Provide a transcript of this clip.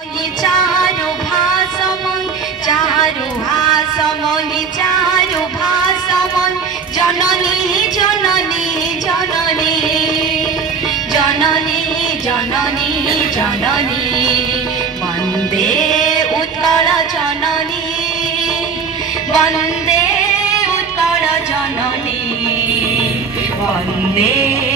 चारु भाषमन चारु भाषमन चारु भाषमन जननी जननी जननी जननी जननी जननी वन्दे उत्कल जननी वन्दे उत्कल जननी वन्दे